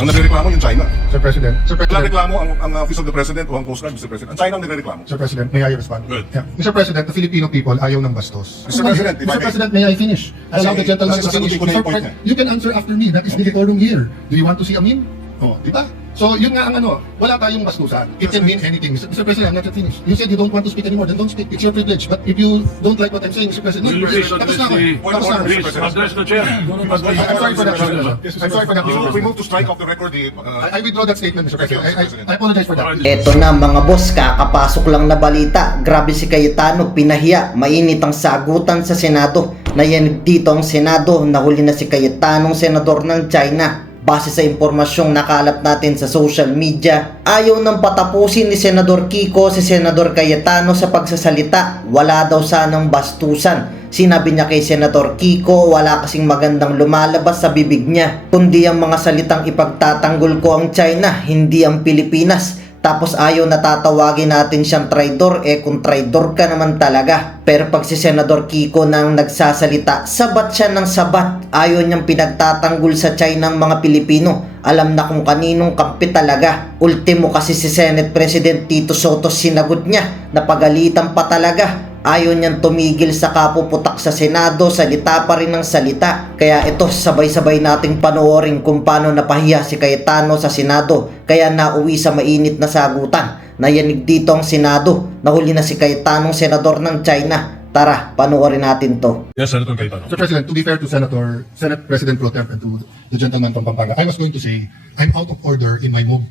Ang nagrereklamo yung China. Sir President. Sir Wala President. reklamo ang Office of the President o ang Coast Guard, Mr. President. Ang China ang nagrereklamo. Sir President, may I respond? Good. Yeah. Mr. President, the Filipino people ayaw ng bastos. Mr. President, if I Mr. may- President, may I finish? Allow the gentleman to Kasi finish. sasagutin ko na yung point niya. You can answer after me. That is the decorum here. Do you want to see a meme? Oh, di ba? So, yun nga ang ano, wala tayong bastusan. It can mean anything. Mr. President, I'm not yet finished. You said you don't want to speak anymore, then don't speak. It's your privilege. But if you don't like what I'm saying, Mr. President, Please tapos na ako. Point of Tapos na order, ako. Mr. Please President. address the chair. I'm sorry for that. I'm sorry for that. We move to strike off the record the... I withdraw that statement, Mr. President. I apologize for that. Eto na mga boss, kakapasok lang na balita. Grabe si Cayetano, pinahiya, mainit ang sagutan sa Senado. Nayanig dito ang Senado, nahuli na si Cayetano, senador ng China. Base sa impormasyong nakalap natin sa social media, ayaw nang patapusin ni Senador Kiko si Senador Cayetano sa pagsasalita. Wala daw sanang bastusan. Sinabi niya kay Senador Kiko, wala kasing magandang lumalabas sa bibig niya, kundi ang mga salitang ipagtatanggol ko ang China, hindi ang Pilipinas. Tapos ayaw na tatawagin natin siyang traidor, kung traidor ka naman talaga. Pero pag si Senador Kiko nang nagsasalita, sabat siya ng sabat. Ayaw niyang pinagtatanggol sa China ng mga Pilipino. Alam na kung kaninong kampi talaga. Ultimo kasi si Senate President Tito Soto sinagot niya, napagalitan pa talaga. Ayaw niyang tumigil sa kapuputak sa Senado, salita pa rin ng salita. Kaya ito, sabay-sabay nating panoorin kung paano napahiya si Cayetano sa Senado. Kaya nauwi sa mainit na sagutan. Nayanig dito ang Senado. Nahuli na si Cayetano, senador ng China. Tara, panoorin natin to. Yes, Senator Cayetano. Sir President, to be fair to Senate President Pro Tem and to the gentleman from Pampanga, I was going to say, I'm out of order in my move,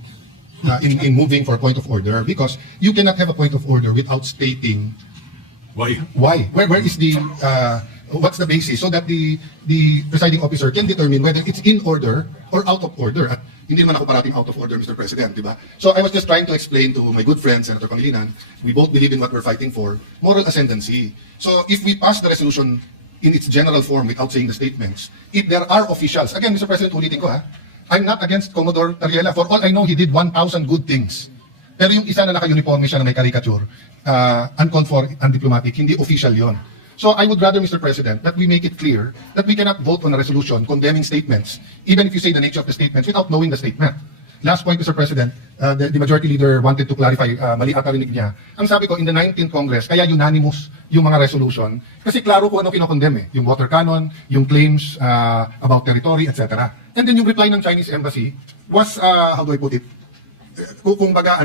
in moving for a point of order, because you cannot have a point of order without stating Why? where is the what's the basis, so that the presiding officer can determine whether it's in order or out of order. At hindi naman ako parating out of order, Mr. President, di ba? So I was just trying to explain to my good friend Senator Pangilinan, we both believe in what we're fighting for, moral ascendancy. So if we pass the resolution in its general form without saying the statements, if there are officials, again, Mr. President, ulitin ko I'm not against Commodore Tariela. For all I know, he did 1,000 good things. Pero yung isa na naka-uniforme siya na may caricature, uncalled for, undiplomatic, hindi official yon. So I would rather, Mr. President, that we make it clear that we cannot vote on a resolution condemning statements, even if you say the nature of the statements, without knowing the statement. Last point, Mr. President, the majority leader wanted to clarify, mali ata rinig niya. Ang sabi ko, in the 19th Congress, kaya unanimous yung mga resolution, kasi klaro kung ano kinokondem yung water cannon, yung claims about territory, etc. And then yung reply ng Chinese Embassy was, how do I put it, kung baga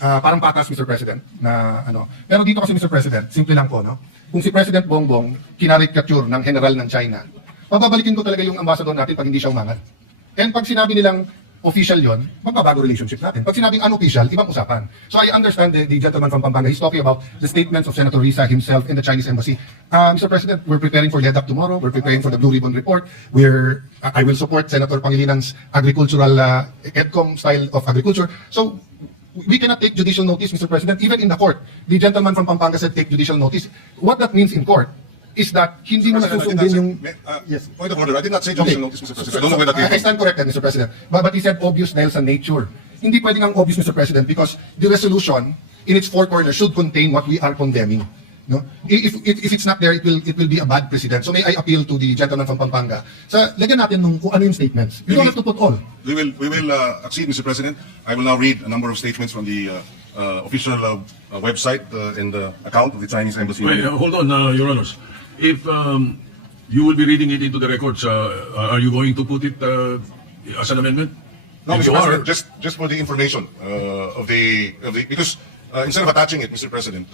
parang patas, Mr. President, na ano. Pero dito kasi, Mr. President, simple lang po, no? Kung si President Bongbong kinarikature ng general ng China, pababalikin ko talaga yung ambassador natin pag hindi siya umangat. And pag sinabi nilang official yon, magbabago relationship natin. Pag sinabing unofficial, ibang usapan. So I understand the gentleman from Pampanga, he's talking about the statements of Senator Risa himself in the Chinese Embassy. Mr. President, we're preparing for LEDAP tomorrow. We're preparing for the Blue Ribbon Report. I will support Senator Pangilinan's agricultural, EDCOM style of agriculture. So we cannot take judicial notice, Mr. President, even in the court. The gentleman from Pampanga said take judicial notice. What that means in court is that hindi mo nasusundin yung... Yes. Point of order. I did not say judicial notice, Mr. President. I don't know where that I came stand corrected, Mr. President. But he said obvious dahil sa nature. Hindi pwedeng ang obvious, Mr. President, because the resolution in its four corners should contain what we are condemning. No? If it's not there, it will be a bad precedent. So may I appeal to the gentleman from Pampanga. Sa lagyan natin nung kung ano yung statements. You don't have to put all. We will accede, Mr. President. I will now read a number of statements from the official website and the account of the Chinese Embassy. Wait, hold on, Your Honors. If you will be reading it into the records, are you going to put it as an amendment? No, If Mr. you are, President, just for the information of the because instead of attaching it, Mr. President,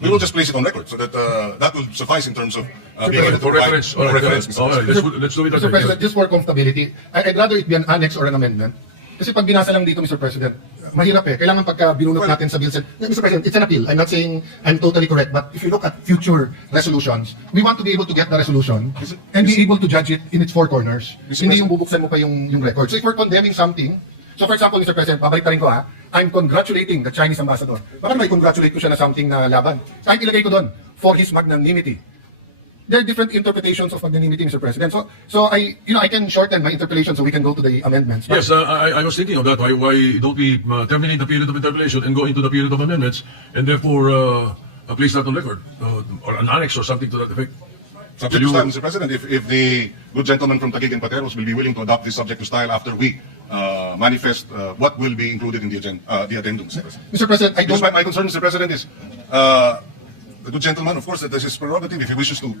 we will just place it on record so that that will suffice in terms of being able to for provide reference. All right, reference, Mr. all right, President. let's do it as Mr. a President, just for comfortability, I'd rather it be an annex or an amendment. Kasi pag binasa lang dito, Mr. President, mahirap Kailangan pagka binunot natin sa bill, Mr. President, it's an appeal. I'm not saying I'm totally correct, but if you look at future resolutions, we want to be able to get the resolution and be able to judge it in its four corners. Hindi yung bubuksan mo pa yung record. So if we're condemning something, so for example, Mr. President, babalik rin ko I'm congratulating the Chinese ambassador. Bakit may congratulate ko siya na something na laban? Kahit ilagay ko doon, for his magnanimity. There are different interpretations of magnanimity, Mr. President. So I can shorten my interpolation so we can go to the amendments. But Yes, I was thinking of that. Why don't we terminate the period of interpellation and go into the period of amendments, and therefore place that on record, or an annex or something to that effect? Subject to style, Mr. President, if the good gentleman from Taguig and Pateros will be willing to adopt this subject to style after we manifest what will be included in the agenda, the addendum, Mr. President. Mr. President, I Because don't... my concern, Mr. President, is the good gentleman, of course, that this is prerogative. If he wishes to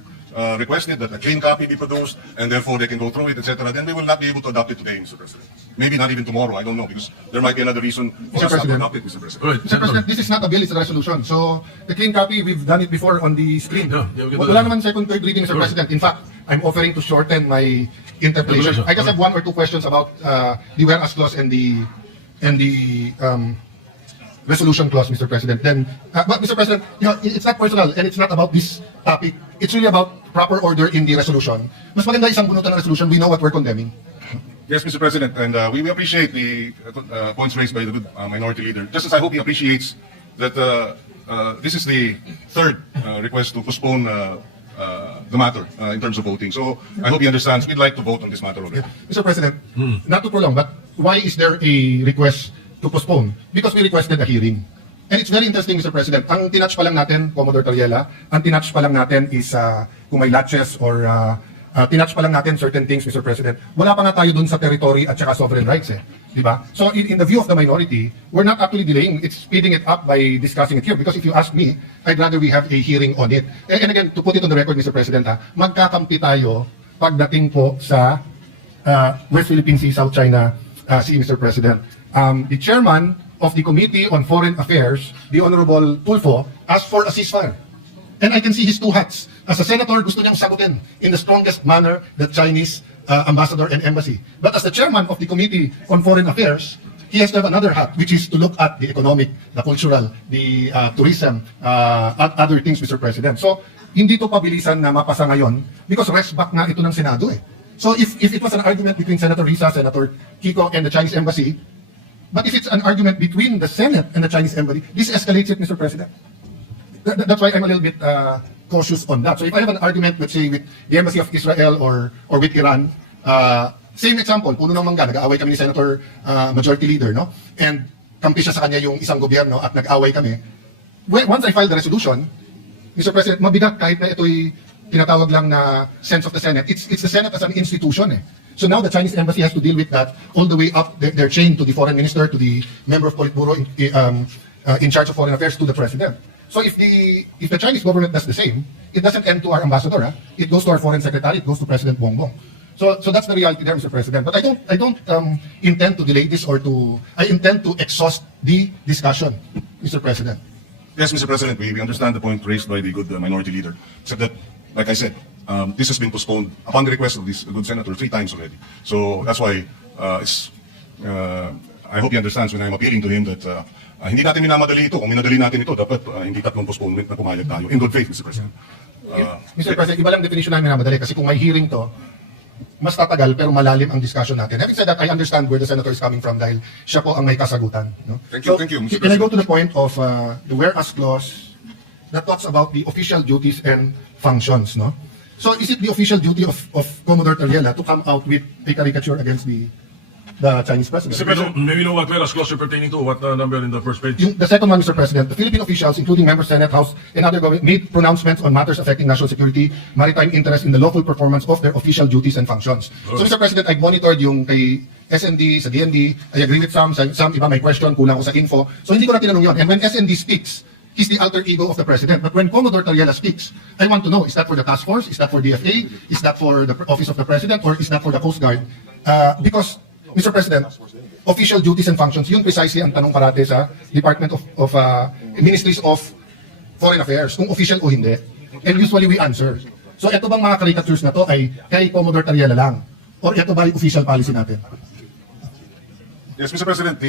request it, that a clean copy be produced, and therefore they can go through it, etc., then we will not be able to adopt it today, Mr. President. Maybe not even tomorrow, I don't know, because there might be another reason for us not to President. adopt it, Mr. President. Right. Mr. President, this is not a bill, it's a resolution. So, the clean copy, we've done it before on the screen. Yeah, we can do Wala that. naman second, third reading, Mr. Sure. President. In fact, I'm offering to shorten my interpolation. Interpolation. I just have one or two questions about the whereas clause and the resolution clause, Mr. President. Then, but Mr. President, you know, it's not personal and it's not about this topic. It's really about proper order in the resolution. Mas maganda isang bunutan ng resolution. We know what we're condemning. Yes, Mr. President, and we appreciate the points raised by the good minority leader. Just as I hope he appreciates that this is the third request to postpone the matter in terms of voting. So I hope he understands. We'd like to vote on this matter already. Mr. President, not to prolong, but why is there a request to postpone? Because we requested a hearing. And it's very interesting, Mr. President. Ang tinatch pa lang natin, Commodore Tariela, ang tinatch pa lang natin is kung may latches or tinatch pa lang natin certain things, Mr. President. Wala pa nga tayo dun sa territory at saka sovereign rights eh. Di ba? So in the view of the minority, we're not actually delaying, it's speeding it up by discussing it here. Because if you ask me, I'd rather we have a hearing on it. And again, to put it on the record, Mr. President, magkakampi tayo pagdating po sa West Philippine Sea, South China Sea, Mr. President. The chairman of the Committee on Foreign Affairs, the Honorable Tulfo, asked for a ceasefire. And I can see his two hats. As a senator, gusto niyang sagutin in the strongest manner the Chinese ambassador and embassy. But as the chairman of the Committee on Foreign Affairs, he has to have another hat, which is to look at the economic, the cultural, the tourism, and other things, Mr. President. So, hindi to pabilisan na mapasa ngayon because rest back nga ito ng Senado eh. So, if it was an argument between Senator Risa, Senator Kiko, and the Chinese embassy, but if it's an argument between the Senate and the Chinese embassy, this escalates it, Mr. President. That's why I'm a little bit cautious on that. So if I have an argument, let's say, with the Embassy of Israel or with Iran, same example, puno ng mangga, nag-aaway kami ni Senator Majority Leader, no? And kampi siya sa kanya yung isang gobyerno at nag-aaway kami. Once I file the resolution, Mr. President, mabigat kahit na ito'y tinatawag lang na sense of the Senate. It's the Senate as an institution eh. So now the Chinese embassy has to deal with that all the way up their chain to the foreign minister, to the member of Politburo in charge of foreign affairs, to the president. So if the Chinese government does the same, it doesn't end to our ambassador. It goes to our foreign secretary. It goes to President Bongbong. So that's the reality there, Mr. President. But I don't intend to delay this I intend to exhaust the discussion, Mr. President. Yes, Mr. President, we understand the point raised by the good minority leader, except that, like I said, this has been postponed upon the request of this good senator 3 times already. So that's why I hope he understands when I'm appealing to him that hindi natin minamadali ito. Kung minadali natin ito, dapat hindi 3 postponement na pumayag tayo. In good faith, Mr. President. Mr. President, iba lang definition namin na madali kasi kung may hearing to, mas tatagal pero malalim ang discussion natin. Having said that, I understand where the senator is coming from dahil siya po ang may kasagutan. No? Thank you, Mr. Can I go to the point of the whereas clause that talks about the official duties and functions, no? So is it the official duty of Commodore Tariela to come out with a caricature against the Chinese president? Mr. President, Maybe know what whereas clause you're pertaining to, what number in the first page? The second one, Mr. President, the Philippine officials, including members, Senate, House, and other government, made pronouncements on matters affecting national security, maritime interest in the lawful performance of their official duties and functions. So, Mr. President, I've monitored yung kay SND, sa DND, I agree with some iba may question, kulang ko sa info. So, hindi ko na tinanong yun. And when SND speaks, he's the alter ego of the President. But when Commodore Tariela speaks, I want to know, is that for the task force? Is that for DFA? Is that for the Office of the President? Or is that for the Coast Guard? Because, Mr. President, official duties and functions, yun precisely ang tanong parate sa Department of Ministries of Foreign Affairs, kung official o hindi. And usually we answer. So ito bang mga caricatures na to ay kay Commodore Tariela lang? Or ito ba yung official policy natin? yes, Mr. President,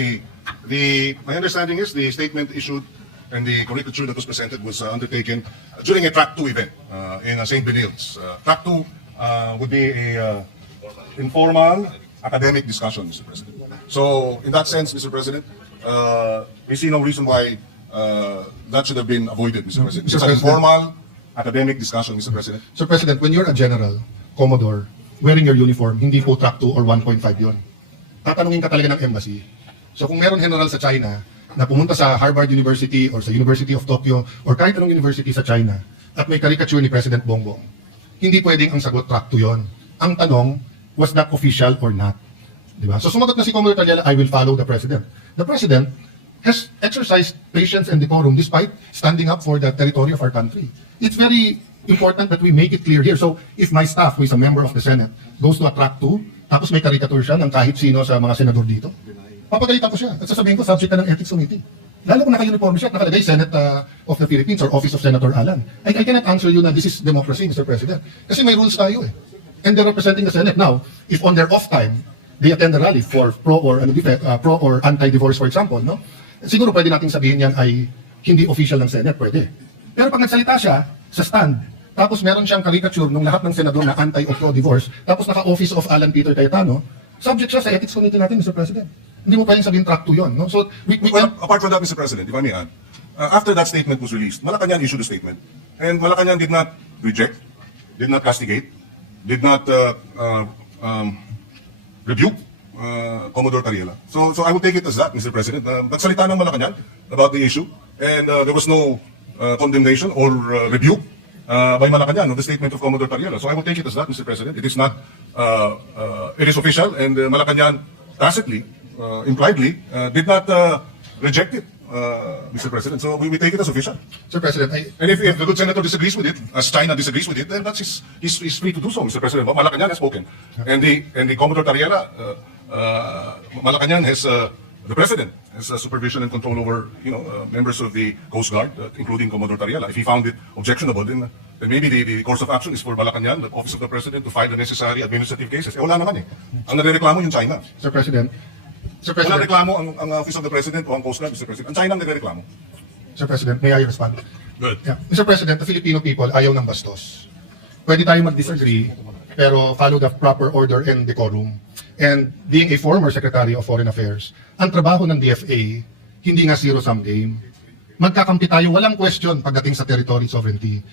my understanding is the statement issued and the caricature that was presented was undertaken during a Track 2 event in St. Benilde. Track 2 would be a informal academic discussion, Mr. President. So, in that sense, Mr. President, we see no reason why that should have been avoided, Mr. President. It's an informal academic discussion, Mr. President. Sir President, when you're a general, Commodore, wearing your uniform, hindi po Track 2 or 1.5 yun. Tatanungin ka talaga ng embassy. So kung meron general sa China na pumunta sa Harvard University or sa University of Tokyo or kahit anong university sa China at may caricature ni President Bongbong, hindi pwedeng ang sagot Track 2 yun. Ang tanong, was that official or not? Di ba? So sumagot na si Commodore Taliala, I will follow the President. The President has exercised patience and decorum despite standing up for the territory of our country. It's very important that we make it clear here. So if my staff, who is a member of the Senate, goes to a track 2, tapos may caricature siya ng kahit sino sa mga senador dito, papagalitan ko siya at sasabihin ko, subject ka ng ethics committee. Lalo kung naka-uniform siya at nakalagay Senate of the Philippines or Office of Senator Alan. I cannot answer you na this is democracy, Mr. President. Kasi may rules tayo eh. And they're representing the Senate. Now, if on their off time, they attend the rally for pro or anti-divorce, for example, no? Siguro pwede nating sabihin yan ay hindi official ng Senate, pwede. Pero pag nagsalita siya sa stand, tapos meron siyang caricature ng lahat ng senador na anti-divorce, tapos naka-office of Alan Peter Cayetano, subject siya sa ethics committee natin, Mr. President. Hindi mo pwedeng sabihin track 2 yun, no? So, we Well, apart from that, Mr. President, if I may add, after that statement was released, Malacanang issued a statement. And Malacanang did not reject, did not castigate, did not rebuke Commodore Tariela. So I will take it as that, Mr. President. Nagsalita ng Malacanang about the issue, and there was no condemnation or rebuke by Malacanang of the statement of Commodore Tariela. So I will take it as that, Mr. President. It is not, it is official, and Malacanang tacitly, impliedly, did not reject it, Mr. President. So we take it as official. Sir President, And if the good senator disagrees with it, as China disagrees with it, then that's he's free to do so, Mr. President. But Malacanang has spoken, and the Commodore Tariela, Malacanang has the President has supervision and control over members of the Coast Guard, including Commodore Tariela. If he found it objectionable, then maybe the course of action is for Malacanang, the Office of the President, to file the necessary administrative cases. Wala naman eh. Ang nagrereklamo yung China. Sir President, Wala reklamo ang Office of the President o ang Coast Guard, Mr. President. Ang China ang nagrereklamo. Sir President, may I respond? Good. Yeah. Mr. President, the Filipino people ayaw ng bastos. Pwede tayo mag-disagree, pero follow the proper order and decorum. And being a former Secretary of Foreign Affairs, ang trabaho ng DFA, hindi nga zero-sum game. Magkakampi tayo, walang question pagdating sa territory sovereignty.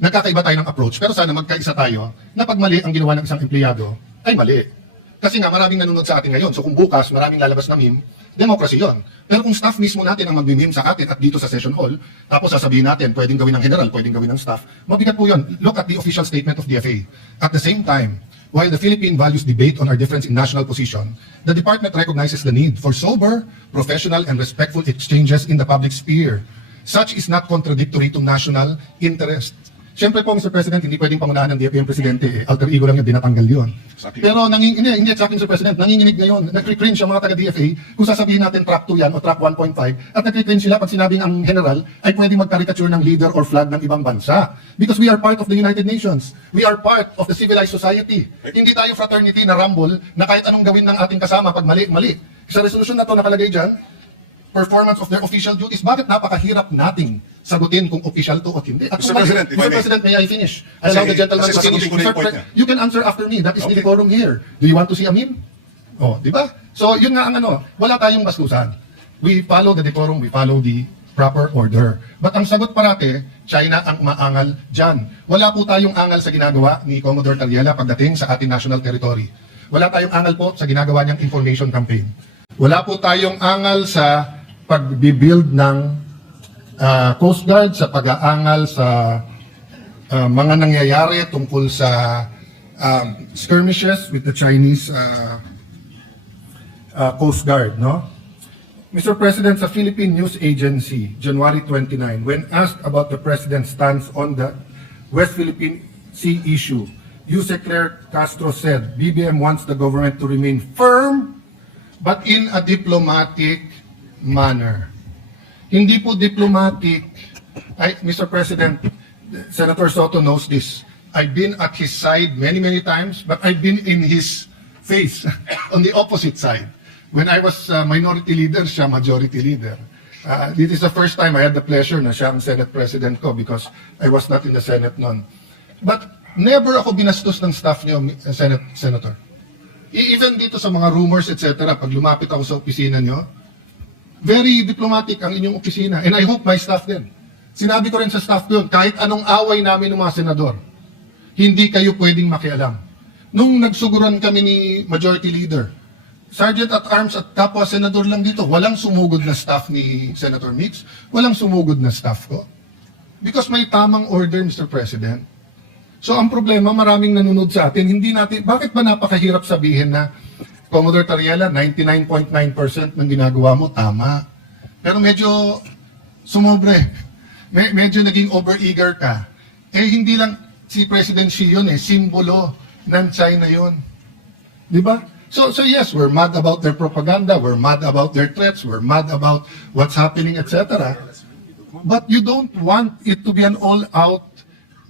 Nagkakaiba tayo ng approach, pero sana magkaisa tayo na pag mali ang ginawa ng isang empleyado, ay mali. Kasi nga maraming nanonood sa atin ngayon, so kung bukas maraming lalabas na meme, democracy yon. Pero kung staff mismo natin ang mag-meme sa atin at dito sa session hall, tapos sasabihin natin, pwedeng gawin ng general, pwedeng gawin ng staff, mabigat po yun. Look at the official statement of DFA. At the same time, while the Philippine values debate on our difference in national position, the department recognizes the need for sober, professional, and respectful exchanges in the public sphere. Such is not contradictory to national interest. Siyempre po, Mr. President, hindi pwedeng pangunahan ng DFA yung presidente. Alter ego lang yun, dinatanggal yun. Exactly. Pero hindi exactly, Mr. President, nanginginig ngayon. Nag-cringe ang mga taga-DFA kung sasabihin natin track 2 yan o track 1.5 at nag-cringe sila pag sinabing ang general ay pwedeng mag-caricature ng leader or flag ng ibang bansa. Because we are part of the United Nations. We are part of the civilized society. Hindi tayo fraternity na rumble na kahit anong gawin ng ating kasama pag mali, mali. Sa resolution na to nakalagay dyan, performance of their official duties. Bakit napakahirap nating sagutin kung official to o hindi? At Mr. kung President, if I Mr. may. President, may I finish? I allow the gentleman kasi to finish. sasagutin ko na yung Sir, point niya. you can answer after me. That is the Okay. decorum here. Do you want to see a meme? Oh, di ba? So, yun nga ang wala tayong bastusan. We follow the decorum, we follow the proper order. But ang sagot parate, China ang maangal dyan. Wala po tayong angal sa ginagawa ni Commodore Tariela pagdating sa ating national territory. Wala tayong angal po sa ginagawa niyang information campaign. Wala po tayong angal sa pag-build ng Coast Guard, sa pag-aangal sa mga nangyayari tungkol sa skirmishes with the Chinese Coast Guard, no? Mr. President, sa Philippine News Agency, January 29, when asked about the President's stance on the West Philippine Sea issue, Yuse Claire Castro said, BBM wants the government to remain firm but in a diplomatic manner. Hindi po diplomatic. Mr. President, Senator Soto knows this. I've been at his side many, many times, but I've been in his face on the opposite side. When I was minority leader, siya majority leader. This is the first time I had the pleasure na siya ang Senate President ko because I was not in the Senate noon. But never ako binastos ng staff niyo, Senator. Even dito sa mga rumors, etc., pag lumapit ako sa opisina niyo, very diplomatic ang inyong opisina. And I hope my staff din. Sinabi ko rin sa staff ko yun, kahit anong away namin ng mga senador, hindi kayo pwedeng makialam. Nung nagsuguran kami ni Majority Leader, Sergeant at Arms at kapwa senador lang dito, walang sumugod na staff ni Senator Mix, walang sumugod na staff ko. Because may tamang order, Mr. President. So ang problema, maraming nanonood sa atin, hindi natin, bakit ba napakahirap sabihin na Commodore Tariela, 99.9% ng ginagawa mo, tama. Pero medyo sumobre. Medyo naging over-eager ka. Eh, hindi lang si President Xi yun simbolo ng China yun. Di ba? So yes, we're mad about their propaganda, we're mad about their threats, we're mad about what's happening, etc. But you don't want it to be an all-out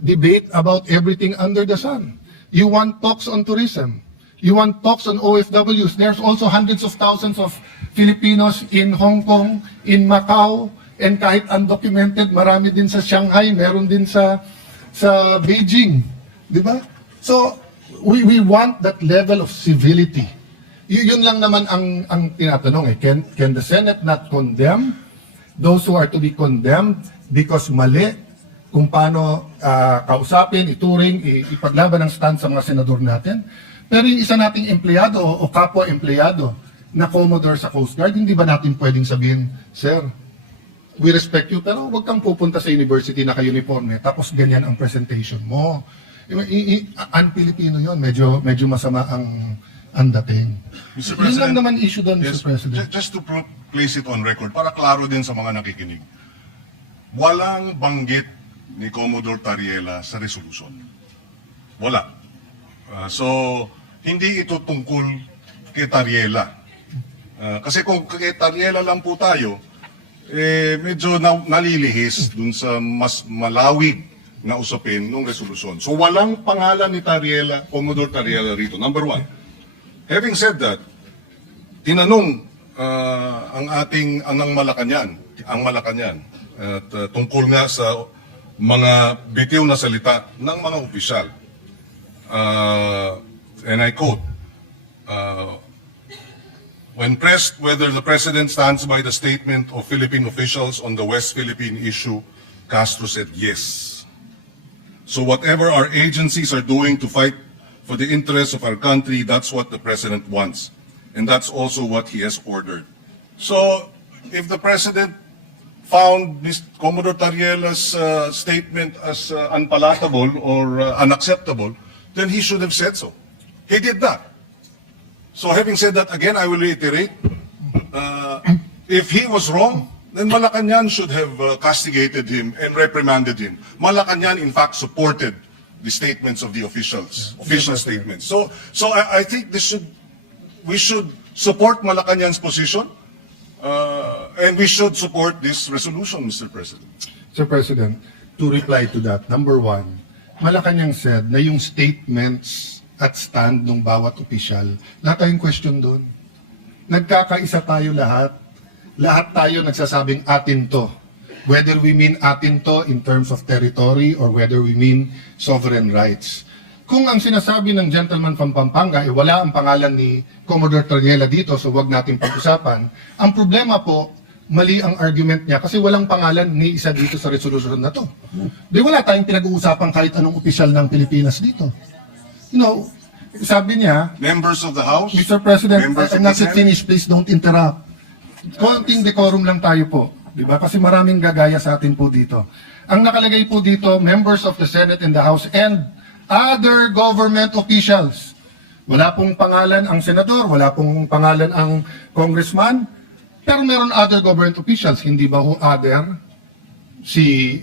debate about everything under the sun. You want talks on tourism. You want talks on OFWs. There's also hundreds of thousands of Filipinos in Hong Kong, in Macau, and kahit undocumented, marami din sa Shanghai, meron din sa Beijing. Di ba? So, we want that level of civility. Yun lang naman ang tinatanong. Can the Senate not condemn those who are to be condemned because mali kung paano kausapin, ituring, ipaglaban ang stand sa mga senador natin? Pero yung isa nating empleyado o kapwa-empleyado na Commodore sa Coast Guard, hindi ba natin pwedeng sabihin, Sir, we respect you, pero huwag kang pupunta sa university na ka-uniforme, tapos ganyan ang presentation mo. Un-Pilipino yun, medyo masama ang dating. Mr. Yun President, lang naman issue doon, yes, Mr. President. Just to place it on record, para klaro din sa mga nakikinig, walang banggit ni Commodore Tariela sa resolution. Wala. So, hindi ito tungkol kay Tariela. Kasi kung kay Tariela lang po tayo, medyo nalilihis dun sa mas malawig na usapin ng resolusyon. So walang pangalan ni Tariela, Commodore Tariela rito. Number one. Having said that, tinanong ang Malacanang at tungkol nga sa mga bitiw na salita ng mga opisyal. And I quote, when pressed whether the President stands by the statement of Philippine officials on the West Philippine issue, Castro said yes. So whatever our agencies are doing to fight for the interests of our country, that's what the President wants. And that's also what he has ordered. So if the President found Ms. Commodore Tariela's statement as unpalatable or unacceptable, then he should have said so. He did not. So having said that, again, I will reiterate, if he was wrong, then Malacanang should have castigated him and reprimanded him. Malacanang, in fact, supported the statements of the official statements. So I think we should support Malacanang's position, and we should support this resolution, Mr. President. Sir President, to reply to that, number one, Malacanang said na yung statements at stand ng bawat opisyal, lahat tayong question doon. Nagkakaisa tayo lahat. Lahat tayo nagsasabing atin to. Whether we mean atin to in terms of territory or whether we mean sovereign rights. Kung ang sinasabi ng gentleman from Pampanga, wala ang pangalan ni Commodore Tariela dito, so wag natin pag-usapan. Ang problema po, mali ang argument niya kasi walang pangalan ni isa dito sa resolution na to. Di wala tayong pinag-uusapan kahit anong opisyal ng Pilipinas dito. You know, sabi niya, Members of the House, Mr. President, members I'm of not the yet Senate, finished, please don't interrupt. Konting decorum lang tayo po. Di ba? Kasi maraming gagaya sa atin po dito. Ang nakalagay po dito, members of the Senate and the House and other government officials. Wala pong pangalan ang senador, wala pong pangalan ang congressman, pero meron other government officials. Hindi ba ho other si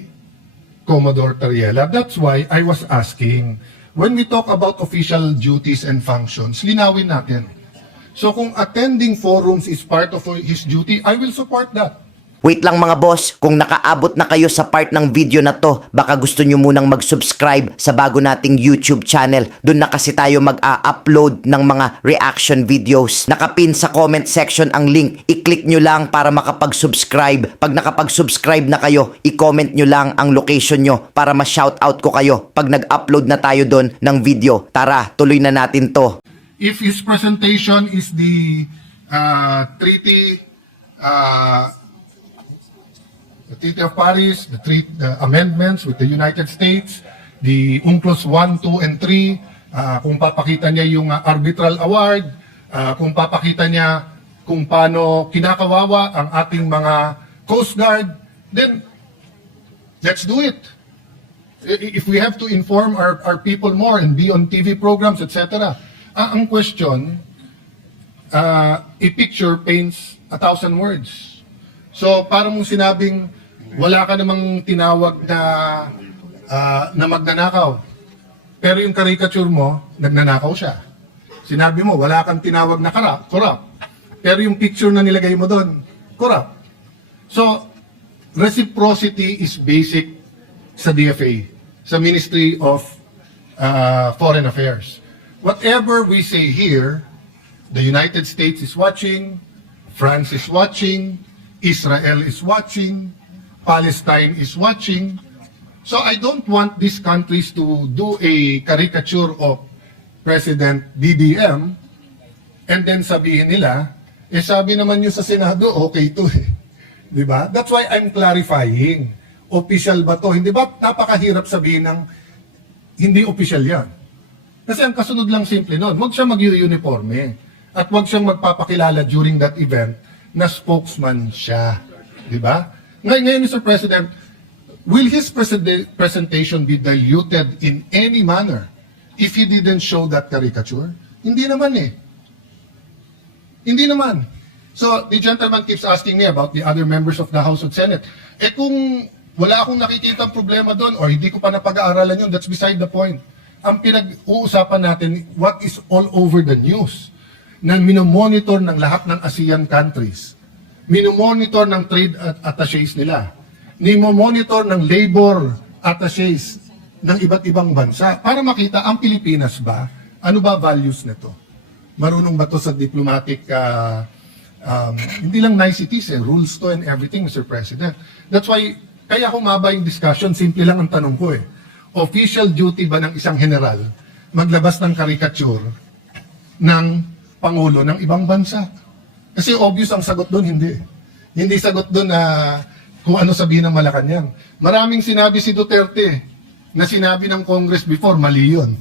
Commodore Tariela? That's why I was asking, when we talk about official duties and functions, linawin natin. So kung attending forums is part of his duty, I will support that. Wait lang mga boss, kung nakaabot na kayo sa part ng video na to, baka gusto nyo munang mag-subscribe sa bago nating YouTube channel. Doon na kasi tayo mag-upload ng mga reaction videos. Nakapin sa comment section ang link. I-click nyo lang para makapag-subscribe. Pag nakapag-subscribe na kayo, i-comment nyo lang ang location nyo para ma-shoutout ko kayo pag nag-upload na tayo doon ng video. Tara, tuloy na natin to. If his presentation is the treaty of Paris, the amendments with the United States, the UNCLOS 1, 2, and 3, kung papakita niya yung arbitral award, kung papakita niya kung paano kinakawawa ang ating mga Coast Guard, then let's do it. If we have to inform our people more and be on TV programs, etc. Ang question, a picture paints 1,000 words. So, parang mong sinabing, wala ka namang tinawag na magnanakaw. Pero yung caricature mo, nagnanakaw siya. Sinabi mo, wala kang tinawag na corrupt. Pero yung picture na nilagay mo doon, corrupt. So, reciprocity is basic sa DFA, sa Ministry of Foreign Affairs. Whatever we say here, the United States is watching, France is watching, Israel is watching, Palestine is watching. So I don't want these countries to do a caricature of President BBM and then sabihin nila, sabi naman nyo sa Senado, okay to eh. Di ba? That's why I'm clarifying. Official ba to? Hindi ba napakahirap sabihin ng hindi official yan? Kasi ang kasunod lang simple nun, huwag siya mag-uniforme at huwag siyang magpapakilala during that event na spokesman siya. Di ba? Ngayon, Mr. President, will his presentation be diluted in any manner if he didn't show that caricature? Hindi naman eh. Hindi naman. So, the gentleman keeps asking me about the other members of the House and Senate. Kung wala akong nakikita problema doon or hindi ko pa napag-aaralan yun, that's beside the point. Ang pinag-uusapan natin, what is all over the news, na minomonitor ng lahat ng ASEAN countries, minomonitor ng trade attaches nila, monitor ng labor attaches ng iba't ibang bansa para makita ang Pilipinas ba, ano ba values nito? Marunong ba to sa diplomatic, hindi lang niceties rules to and everything, Mr. President. That's why, kaya humaba yung discussion, simple lang ang tanong ko Official duty ba ng isang general maglabas ng caricature ng Pangulo ng ibang bansa? Kasi obvious ang sagot doon, hindi. Hindi sagot doon na kung ano sabihin ng Malacanang. Maraming sinabi si Duterte na sinabi ng Congress before, mali yun.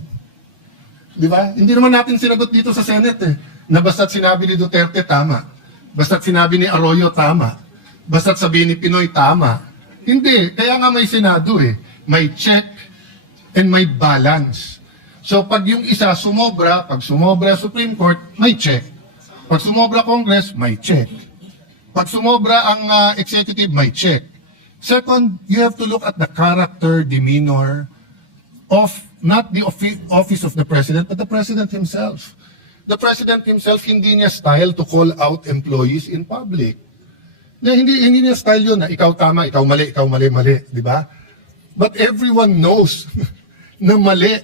Di ba? Hindi naman natin sinagot dito sa Senate na basta't sinabi ni Duterte, tama. Basta't sinabi ni Arroyo, tama. Basta't sabihin ni Pinoy, tama. Hindi. Kaya nga may Senado May check and may balance. So pag yung isa sumobra, pag sumobra Supreme Court, may check. Pag sumobra Congress, may check. Pag sumobra ang executive, may check. Second, you have to look at the character, demeanor of not the office of the president, but the president himself. The president himself, hindi niya style to call out employees in public. Na hindi niya style yun na ikaw tama, ikaw mali, di ba? But everyone knows na mali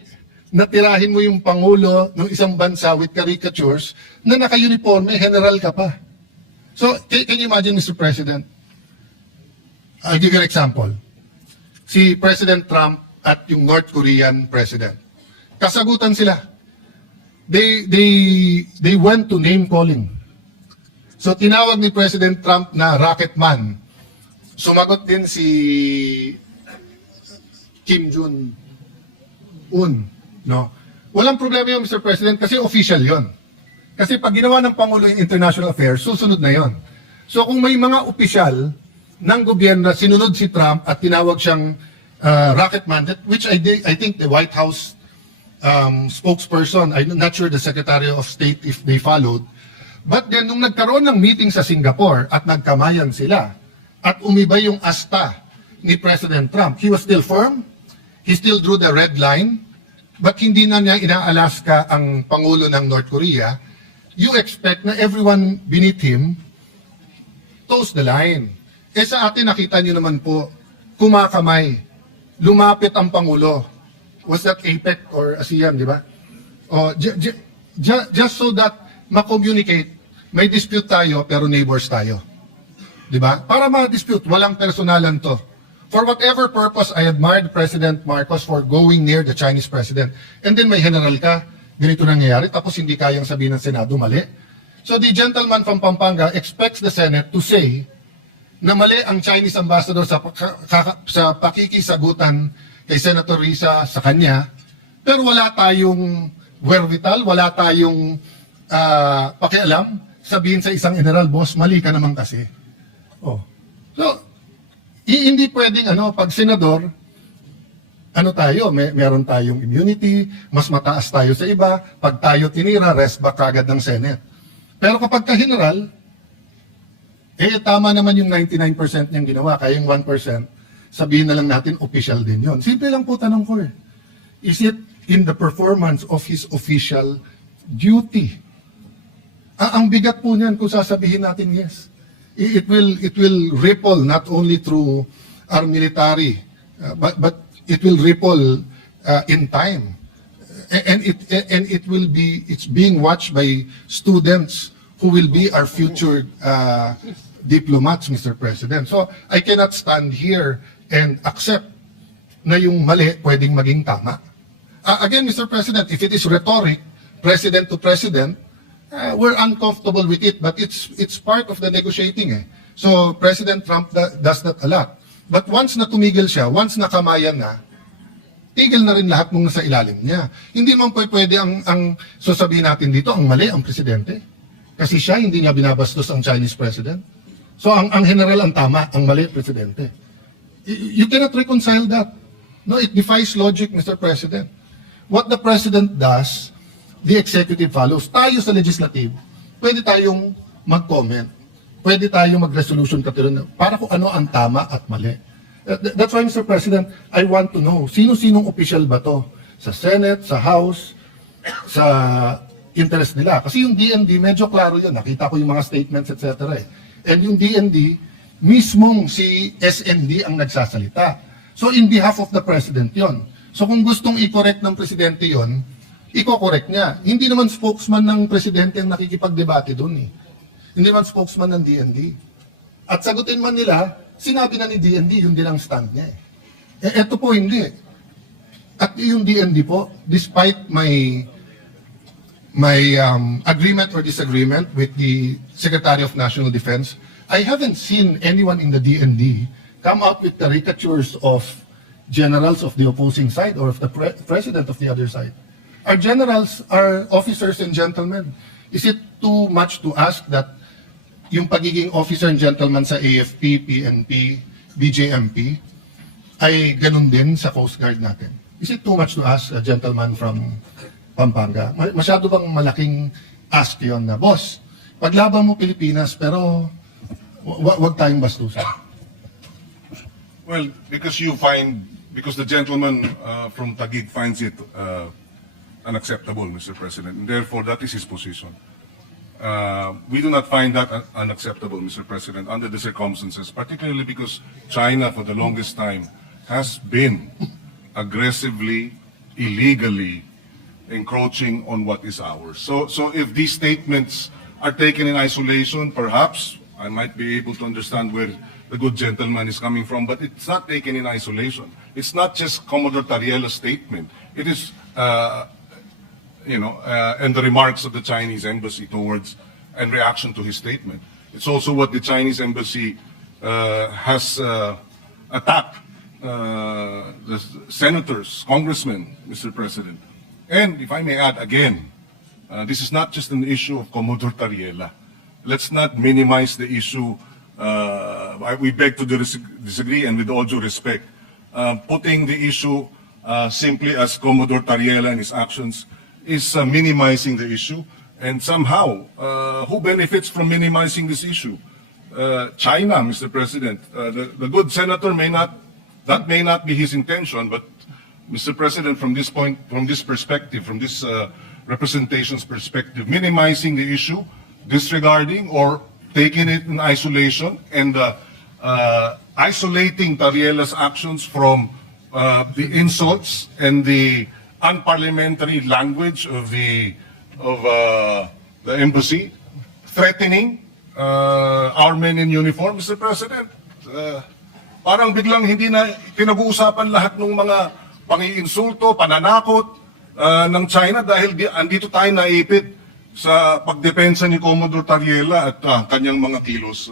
na tirahin mo yung pangulo ng isang bansa with caricatures na naka-uniforme, general ka pa. So, can you imagine, Mr. President? I'll give you an example. Si President Trump at yung North Korean president. Kasagutan sila. They went to name calling. So, tinawag ni President Trump na rocket man. Sumagot din si Kim Jong-un. No? Walang problema yun, Mr. President, kasi official yon. Kasi pag ginawa ng Pangulo yung international affairs, susunod na yon. So kung may mga opisyal ng gobyerno sinunod si Trump at tinawag siyang rocket man, which I think the White House spokesperson, I'm not sure the Secretary of State if they followed, but then nung nagkaroon ng meeting sa Singapore at nagkamayan sila at umibay yung asta ni President Trump, he was still firm, he still drew the red line, but hindi na niya ina-Alaska ang Pangulo ng North Korea. You expect na everyone beneath him toes the line. Sa atin, nakita niyo naman po, kumakamay, lumapit ang Pangulo. Was that APEC or ASEAN, di ba? Just so that ma-communicate, may dispute tayo, pero neighbors tayo. Di ba? Para ma-dispute, walang personalan to. For whatever purpose, I admired President Marcos for going near the Chinese president. And then may general ka, ganito nangyayari, tapos hindi kayang sabihin ng Senado, mali. So the gentleman from Pampanga expects the Senate to say na mali ang Chinese ambassador sa pakikisagutan kay Senator Risa sa kanya, pero wala tayong wherewithal, wala tayong pakialam, sabihin sa isang general, boss, mali ka naman kasi. So, hindi pwedeng pag senador, meron tayong immunity, mas mataas tayo sa iba, pag tayo tinira, rest back agad ng Senate. Pero kapag ka-general, tama naman yung 99% niyang ginawa, kaya yung 1%, sabihin na lang natin, official din yon. Simple lang po tanong ko eh. Is it in the performance of his official duty? Ang bigat po niyan kung sasabihin natin yes. It will ripple not only through our military, but it will ripple in time. And it's being watched by students who will be our future diplomats, Mr. President. So I cannot stand here and accept na yung mali pwedeng maging tama. Again, Mr. President, if it is rhetoric, president to president, we're uncomfortable with it, but it's part of the negotiating eh. So President Trump does that a lot. But once na tumigil siya, once nakamayan na, tigil na rin lahat nung nasa ilalim niya. Hindi man pwede ang sasabihin natin dito, ang mali ang presidente. Kasi siya hindi niya binabastos ang Chinese president. So ang general ang tama, ang mali presidente. You cannot reconcile that. No, it defies logic, Mr. President. What the president does, the executive follows. Tayo sa legislative, pwede tayong mag-comment. Pwede tayong mag-resolution katulad para kung ano ang tama at mali. That's why, Mr. President, I want to know, sino-sinong official ba to? Sa Senate, sa House, sa interest nila. Kasi yung DND, medyo klaro yun. Nakita ko yung mga statements, etc. eh. And yung DND, mismong si SND ang nagsasalita. So in behalf of the President yon. So kung gustong i-correct ng Presidente yon, i-correct niya. Hindi naman spokesman ng Presidente ang nakikipagdebate doon eh. Hindi naman spokesman ng DND. At sagutin man nila, sinabi na ni DND, yun din ang stand niya eh. Eto po hindi. At yung DND po, despite my agreement or disagreement with the Secretary of National Defense, I haven't seen anyone in the DND come up with caricatures of generals of the opposing side or of the president of the other side. Our generals are officers and gentlemen. Is it too much to ask that yung pagiging officer and gentleman sa AFP, PNP, BJMP ay ganun din sa Coast Guard natin? Is it too much to ask a gentleman from Pampanga? Masyado bang malaking ask yun na, boss, paglaban mo Pilipinas pero wag tayong bastusan? Well, because the gentleman from Taguig finds it unacceptable, Mr. President, and therefore that is his position. We do not find that unacceptable, Mr. President, under the circumstances, particularly because China, for the longest time, has been aggressively, illegally encroaching on what is ours. So if these statements are taken in isolation, perhaps I might be able to understand where the good gentleman is coming from, but it's not taken in isolation. It's not just Commodore Tariela's statement. It is, and the remarks of the Chinese embassy towards and reaction to his statement. It's also what the Chinese embassy has attacked the senators, congressmen, Mr. President. And if I may add again, this is not just an issue of Commodore Tariela. Let's not minimize the issue. We beg to disagree, and with all due respect, putting the issue simply as Commodore Tariela and his actions is minimizing the issue. And somehow, who benefits from minimizing this issue? China, Mr. President. The good senator that may not be his intention, but Mr. President, from this point, from this perspective, from this representation's perspective, minimizing the issue, disregarding or taking it in isolation, and isolating Tariela's actions from the insults and the unparliamentary language of the embassy, threatening our men in uniform, Mr. President. Parang biglang hindi na pinag-uusapan lahat ng mga pangiinsulto, pananakot ng China dahil andito tayo naipit sa pagdepensa ni Commodore Tariela at kanyang mga kilos.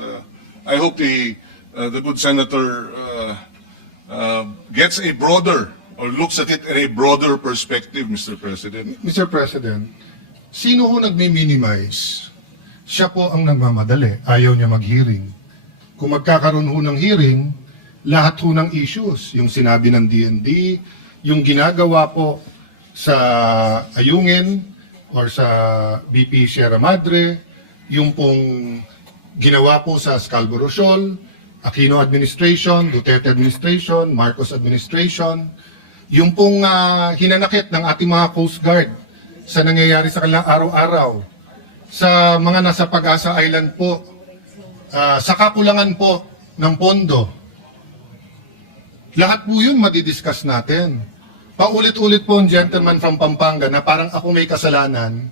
I hope the good senator gets a broader or looks at it in a broader perspective, Mr. President. Mr. President, sino ho nagmi-minimize? Siya po ang nagmamadali. Ayaw niya mag-hearing. Kung magkakaroon ho ng hearing, lahat ho ng issues, yung sinabi ng DND, yung ginagawa po sa Ayungin or sa BP Sierra Madre, yung pong ginawa po sa Scarborough Shoal, Aquino administration, Duterte administration, Marcos administration, yung pong hinanakit ng ating mga Coast Guard sa nangyayari sa kanilang araw-araw, sa mga nasa Pag-asa Island po, sa kakulangan po ng pondo. Lahat po yun madidiscuss natin. Paulit-ulit po ang gentleman from Pampanga na parang ako may kasalanan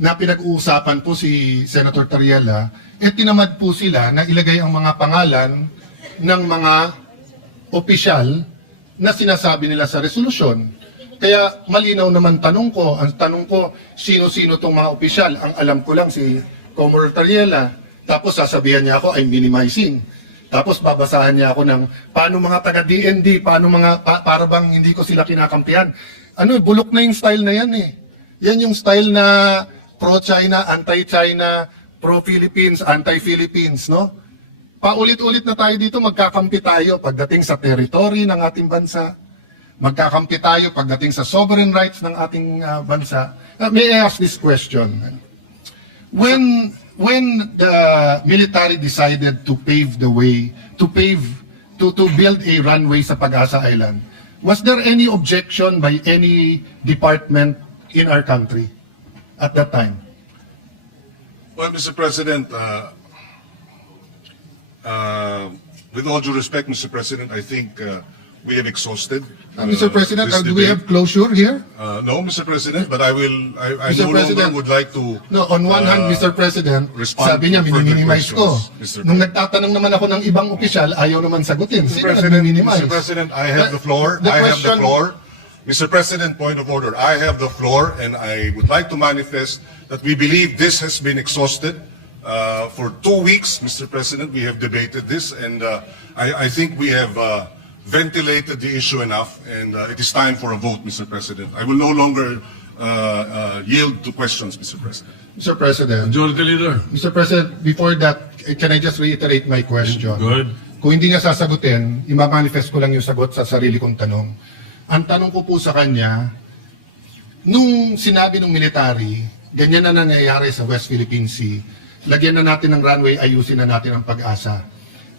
na pinag-uusapan po si Senator Tariela, tinamad po sila na ilagay ang mga pangalan ng mga opisyal na sinasabi nila sa resolusyon. Kaya malinaw naman ang tanong ko, sino-sino tong mga opisyal? Ang alam ko lang si Commodore Tariela. Tapos sasabihan niya ako, I'm minimizing. Tapos babasahan niya ako ng paano mga taga-DND, paano mga para bang hindi ko sila kinakampihan. Bulok na yung style na yan eh. Yan yung style na pro-China, anti-China, pro-Philippines, anti-Philippines, no? Paulit-ulit na tayo dito, magkakampi tayo pagdating sa territory ng ating bansa. Magkakampi tayo pagdating sa sovereign rights ng ating bansa. May I ask this question? When the military decided to pave the way, to build a runway sa Pag-asa Island, was there any objection by any department in our country at that time? Well, Mr. President, with all due respect, Mr. President, I think we have exhausted. Mr. President, this do we have debate. closure here? No, Mr. President, but I Mr. no President, longer would like to. No, on one hand, Mr. President, respond sabi niya, to further miniminize ko. questions, Mr. Nung nagtatanong naman ako ng ibang opisyal, ayaw naman sagutin. Mr. Sino President, nag-minimize? Mr. President, I have the floor. The I have the question- floor. Mr. President, point of order. I have the floor, and I would like to manifest that we believe this has been exhausted. For 2 weeks, Mr. President, we have debated this, and I think we have ventilated the issue enough, and it is time for a vote, Mr. President. I will no longer yield to questions, Mr. President. Mr. President, Majority Leader. Mr. President, before that, can I just reiterate my question? Go ahead. Kung hindi niya sasagutin, imamanifest ko lang yung sagot sa sarili kong tanong. Ang tanong ko po sa kanya, nung sinabi ng military, ganyan na nangyayari sa West Philippine Sea, lagyan na natin ng runway, ayusin na natin ang Pag-asa.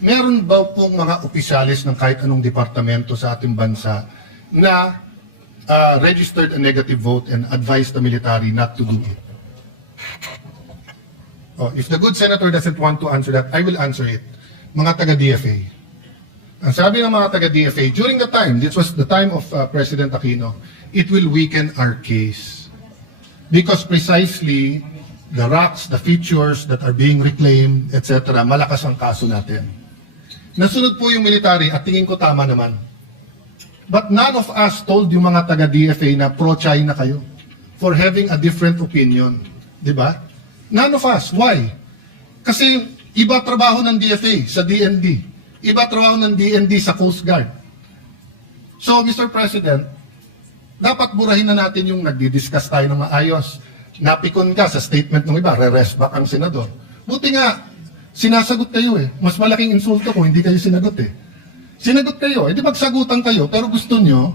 Meron ba pong mga opisyalis ng kahit anong departamento sa ating bansa na registered a negative vote and advised the military not to do it? If the good senator doesn't want to answer that, I will answer it. Mga taga-DFA. Ang sabi ng mga taga-DFA, during the time, this was the time of President Aquino, it will weaken our case. Because precisely, the rocks, the features that are being reclaimed, etc., malakas ang kaso natin. Nasunod po yung military at tingin ko tama naman. But none of us told yung mga taga-DFA na pro-China kayo for having a different opinion. Di ba? None of us. Why? Kasi iba trabaho ng DFA sa DND. Iba trabaho ng DND sa Coast Guard. So, Mr. President, dapat burahin na natin yung nagdi-discuss tayo ng maayos. Napikon ka sa statement ng iba, re-rest back ang senador. Buti nga, sinasagot kayo eh. Mas malaking insulto kung hindi kayo sinagot eh. Sinagot kayo, di magsagutan kayo, pero gusto nyo,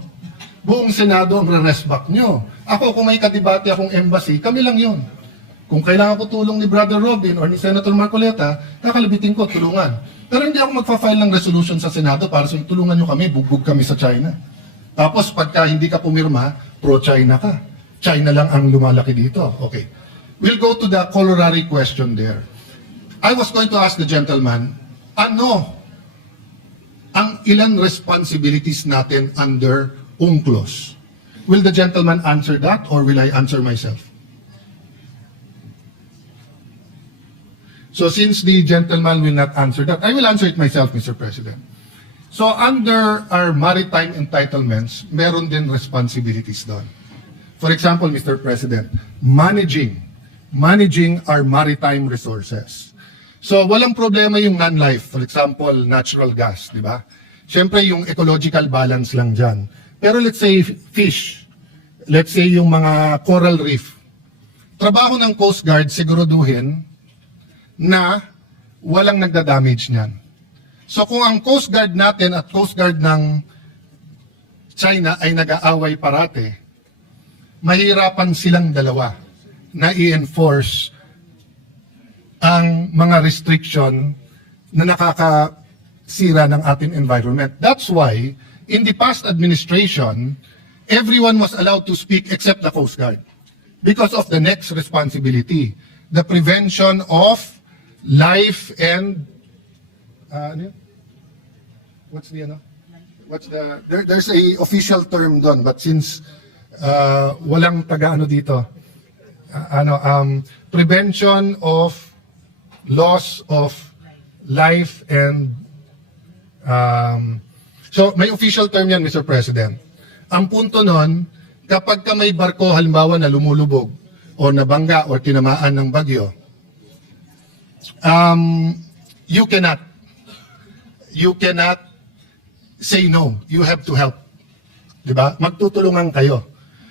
buong Senado ang re-rest back nyo. Ako, kung may kadibate akong embassy, kami lang yun. Kung kailangan ko tulong ni Brother Robin or ni Senator Marcoleta, kakalabitin ko, tulungan. Pero hindi ako magfa-file ng resolution sa Senado para sa tulungan nyo kami, bugbog kami sa China. Tapos pagka hindi ka pumirma, pro-China ka. China lang ang lumalaki dito. Okay. We'll go to the corollary question there. I was going to ask the gentleman, ano ang ilan responsibilities natin under UNCLOS? Will the gentleman answer that or will I answer myself? So since the gentleman will not answer that, I will answer it myself, Mr. President. So under our maritime entitlements, meron din responsibilities doon. For example, Mr. President, managing our maritime resources. So walang problema yung non-life, for example, natural gas, di ba? Siyempre yung ecological balance lang dyan. Pero let's say fish, let's say yung mga coral reef. Trabaho ng Coast Guard siguraduhin na walang nagda-damage niyan. So kung ang Coast Guard natin at Coast Guard ng China ay nag-aaway parate, mahirapan silang dalawa na i-enforce ang mga restriction na nakakasira ng ating environment. That's why, in the past administration, everyone was allowed to speak except the Coast Guard because of the next responsibility, the prevention of life and ano yun? There's a official term doon, but since walang taga-ano dito, prevention of loss of life and so may official term yan, Mr. President. Ang punto nun, kapag ka may barko halimbawa na lumulubog o nabangga o tinamaan ng bagyo, you cannot say no. You have to help. Diba? Magtutulungan kayo.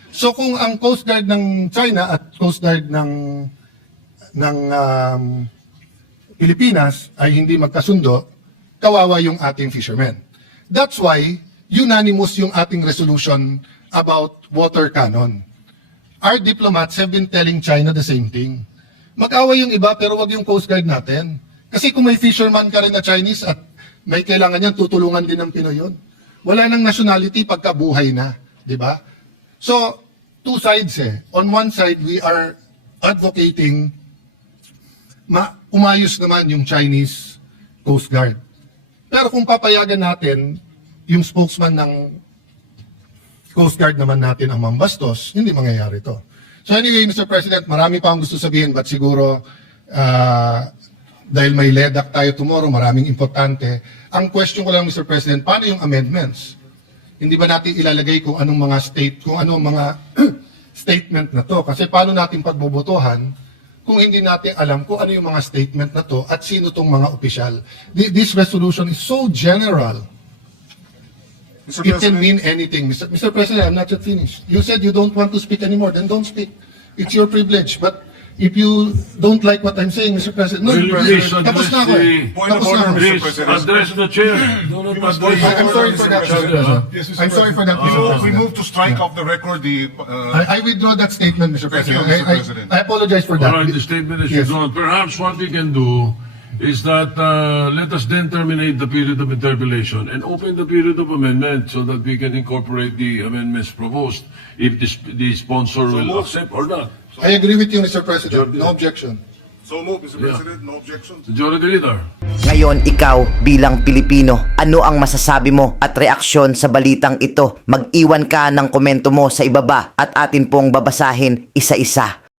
So kung ang Coast Guard ng China at Coast Guard ng Pilipinas ay hindi magkasundo, kawawa yung ating fishermen. That's why unanimous yung ating resolution about water cannon. Our diplomats have been telling China the same thing. Mag-away yung iba pero wag yung Coast Guard natin. Kasi kung may fisherman ka rin na Chinese at may kailangan yan, tutulungan din ng Pinoy yun. Wala nang nationality pagkabuhay na. Di ba? So, two sides eh. On one side, we are advocating umayos naman yung Chinese Coast Guard. Pero kung papayagan natin, yung spokesman ng Coast Guard naman natin ang mambastos, hindi mangyayari to. So anyway, Mr. President, marami pa akong gusto sabihin, but siguro dahil may LEDAC tayo tomorrow, maraming importante. Ang question ko lang, Mr. President, paano yung amendments? Hindi ba natin ilalagay kung anong mga statement na to? Kasi paano natin pagbobotohan kung hindi natin alam kung ano yung mga statement na to at sino tong mga opisyal? This resolution is so general. Mr. It can President, mean anything. Mr. President, I'm not yet finished. You said you don't want to speak anymore, then don't speak. It's your privilege. But if you don't like what I'm saying, Mr. President, no, Please tapos na ako. Point of Tapos na order, ako. Mr. Please President. address the chair. Do not address I'm sorry for that, Mr. President. Yes, Mr. I'm sorry for that, Mr. We President. move to strike off the record the I withdraw that statement, Mr. Thank you, President. Mr. President. I apologize for All that. right, the statement is Yes. withdrawn. Perhaps what we can do is that let us then terminate the period of interpellation and open the period of amendment so that we can incorporate the amendments proposed if the sponsor will accept or not. I agree with you, Mr. President. No objection. so move, Mr. President. No objection. Majority Leader. Ngayon, ikaw bilang Pilipino, ano ang masasabi mo at reaksyon sa balitang ito? Mag-iwan ka ng komento mo sa ibaba at atin pong babasahin isa-isa.